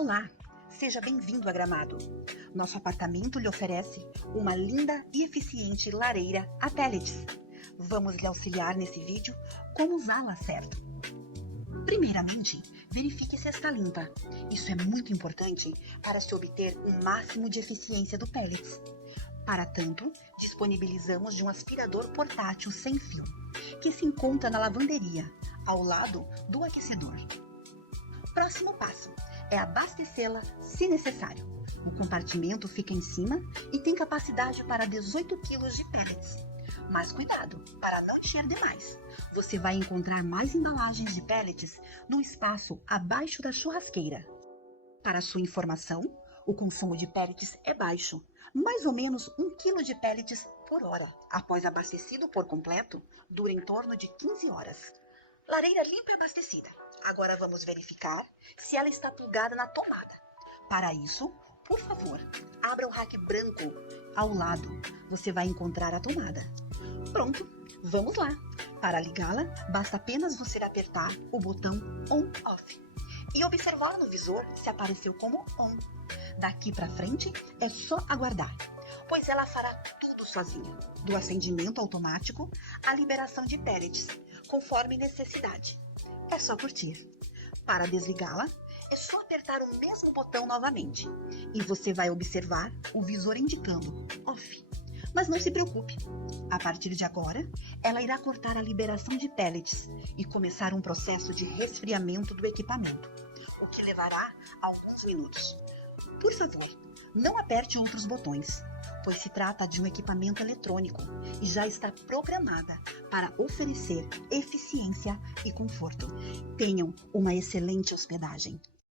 Olá, seja bem-vindo a Gramado. Nosso apartamento lhe oferece uma linda e eficiente lareira a pellets. Vamos lhe auxiliar nesse vídeo como usá-la certo. Primeiramente, verifique se está limpa. Isso é muito importante para se obter o máximo de eficiência do pellets. Para tanto, disponibilizamos de um aspirador portátil sem fio, que se encontra na lavanderia, ao lado do aquecedor. Próximo passo é abastecê-la se necessário. O compartimento fica em cima e tem capacidade para 18 kg de pellets. Mas cuidado, para não encher demais. Você vai encontrar mais embalagens de pellets no espaço abaixo da churrasqueira. Para sua informação, o consumo de pellets é baixo, mais ou menos 1 kg de pellets por hora. Após abastecido por completo, dura em torno de 15 horas. Lareira limpa e abastecida. Agora vamos verificar se ela está plugada na tomada. Para isso, por favor, abra o rack branco ao lado. Você vai encontrar a tomada. Pronto, vamos lá. Para ligá-la, basta apenas você apertar o botão On/Off e observar no visor se apareceu como On. Daqui para frente é só aguardar, pois ela fará tudo sozinha, do acendimento automático à liberação de pellets, conforme necessidade. É só curtir. Para desligá-la, é só apertar o mesmo botão novamente e você vai observar o visor indicando Off. Mas não se preocupe, a partir de agora, ela irá cortar a liberação de pellets e começar um processo de resfriamento do equipamento, o que levará alguns minutos. Por favor, não aperte outros botões, pois se trata de um equipamento eletrônico e já está programada para oferecer eficiência e conforto. Tenham uma excelente hospedagem.